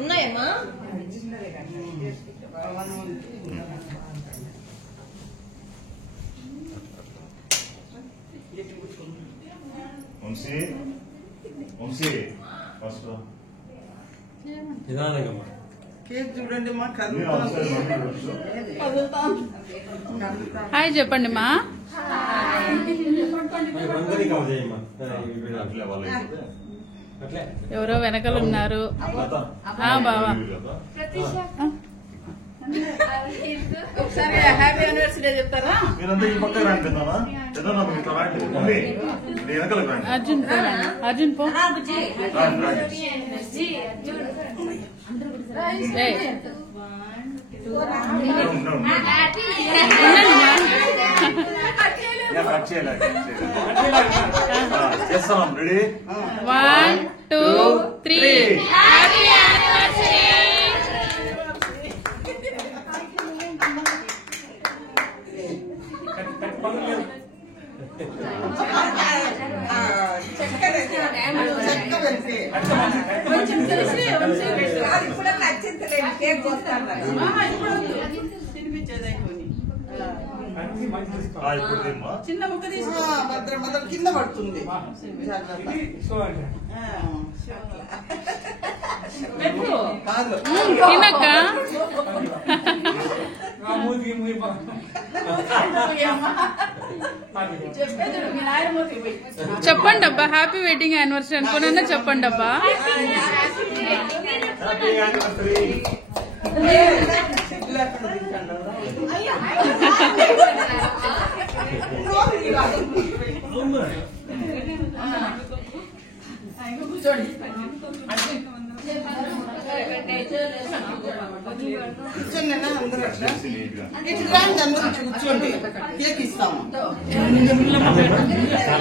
ఉన్నాయమ్మా వంశీ వంశీ ఫస్ట్ నిదానంగా కేక్ చూడండి మా హాయ్ చెప్పండి మా ఎవరో వెనకలు ఉన్నారు బావా ఒకసారి హ్యాపీ యానివర్సరీ చెప్తారా? మీరంతా ఈ పక్క రండి పెద్దమ్మా. పెద్దమ్మ ఇట్లా రండి. మమ్మీ, మీ వెనకాలకు రండి. అర్జున్ పో అర్జున్ పో రండి, రండి. ఏయ్, ఉండు, ఉండు. ఉండండి మా. యా, కట్ చేయాలి, కట్ చేయాలి. చేస్తాం. రెడీ? 1 2 3 happy anniversary. చిన్న ముక్క తీసుకో భద్రం కింద పడుతుంది. కాదు తినక్క చెప్పండి అబ్బా హ్యాపీ వెడ్డింగ్ యానివర్సరీ అనుకున్నా చెప్పండి అబ్బా. కూర్చోండి అందరూ అట్లా ఇట్లా అందరూ కూర్చోండి కేక్ ఇస్తాము.